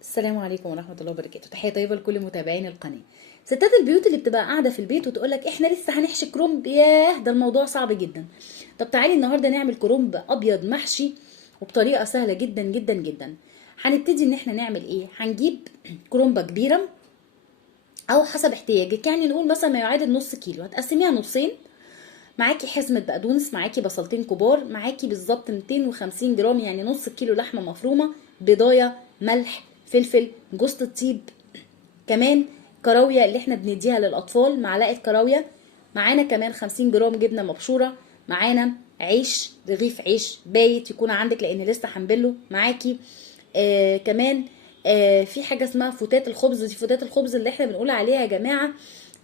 السلام عليكم ورحمة الله وبركاته. تحية طيبة لكل متابعين القناة. ستات البيوت اللي بتبقى قاعدة في البيت وتقولك احنا لسه هنحشي كرنب، ياه ده الموضوع صعب جدا. طب تعالي النهاردة نعمل كرنب ابيض محشي وبطريقة سهلة جدا جدا جدا. هنبتدي ان احنا نعمل ايه؟ هنجيب كرنبة كبيرة او حسب احتياجك، يعني نقول مثلا ما يعادل نص كيلو، هتقسميها نصين. معاكي حزمة بقدونس، معاكي بصلتين كبار، معاكي بالظبط 250 جرام يعني نص كيلو لحمة مفرومة، بيضاية، ملح، فلفل، جوز الطيب، كمان كراوية اللي احنا بنديها للأطفال معلقة كراوية، معانا كمان 50 جرام جبنة مبشورة، معانا عيش، رغيف عيش بايت يكون عندك لأن لسه هنبله معاكي. كمان في حاجة اسمها فتات الخبز، دي فتات الخبز اللي احنا بنقول عليها يا جماعة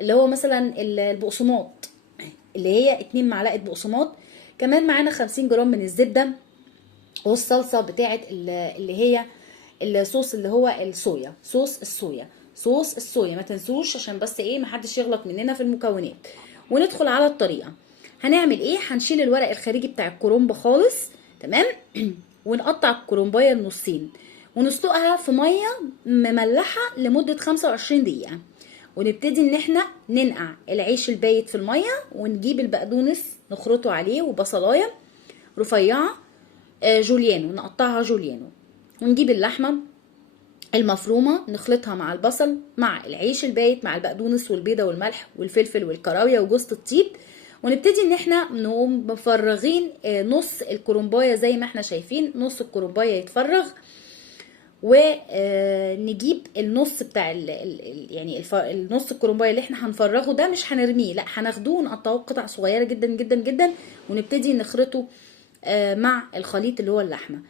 اللي هو مثلا البقسماط، اللي هي 2 معلقة بقسماط. كمان معانا 50 جرام من الزبدة، والصلصة بتاعت اللي هي الصوص اللي هو الصويا، صوص الصويا ما تنسوش، عشان بس ايه محدش يغلط مننا في المكونات. وندخل على الطريقة. هنعمل ايه؟ هنشيل الورق الخارجي بتاع الكرنب خالص، تمام. ونقطع الكرنبايه النصين ونسلقها في ميه مملحه لمده 25 دقيقه. ونبتدي ان احنا ننقع العيش البايت في الميه، ونجيب البقدونس نخرطه عليه وبصلايه رفيعه جوليانو، نقطعها جوليانو. ونجيب اللحمه المفرومه نخلطها مع البصل مع العيش البايت مع البقدونس والبيضه والملح والفلفل والكراويه وجوز الطيب. ونبتدي ان احنا نقوم مفرغين نص الكرنبايه زي ما احنا شايفين، نص الكرنبايه يتفرغ. ونجيب النص بتاع يعني النص الكرنبايه اللي احنا هنفرغه ده مش هنرميه، لا هناخدوه ونقطعه قطع صغيره جدا جدا جدا، ونبتدي نخلطه مع الخليط اللي هو اللحمه.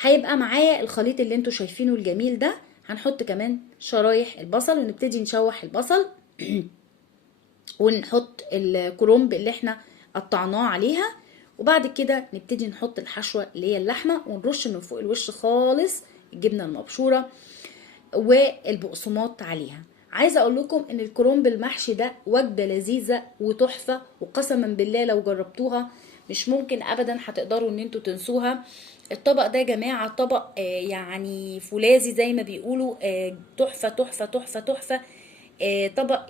هيبقى معايا الخليط اللي انتوا شايفينه الجميل ده. هنحط كمان شرايح البصل ونبتدي نشوح البصل ونحط الكرنب اللي احنا قطعناه عليها. وبعد كده نبتدي نحط الحشوة اللي هي اللحمة، ونرش من فوق الوش خالص الجبنة المبشورة والبقسماط عليها. عايزه اقول لكم ان الكرنب المحشي ده وجبه لذيذه وتحفه، وقسما بالله لو جربتوها مش ممكن ابدا هتقدروا ان انتوا تنسوها. الطبق ده يا جماعه طبق يعني فولاذي زي ما بيقولوا، تحفه تحفه تحفه تحفه. طبق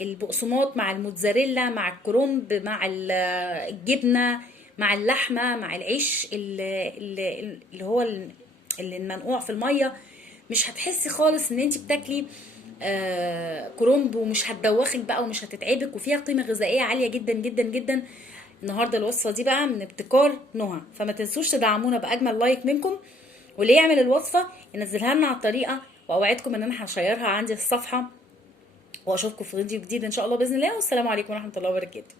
البقسماط مع الموتزاريلا مع الكرنب مع الجبنه مع اللحمه مع العيش اللي هو اللي المنقوع في الميه، مش هتحسي خالص ان انت بتاكلي كرنب، ومش هتدوخك بقى ومش هتتعبك، وفيها قيمه غذائيه عاليه جدا جدا جدا. النهارده الوصفه دي بقى من ابتكار نهى، فما تنسوش تدعمونا باجمل لايك منكم، واللي يعمل الوصفه ينزلها لنا على الطريقه، واوعدكم ان انا هشيرها عندي الصفحه. واشوفكم في فيديو جديد ان شاء الله باذن الله، والسلام عليكم ورحمه الله وبركاته.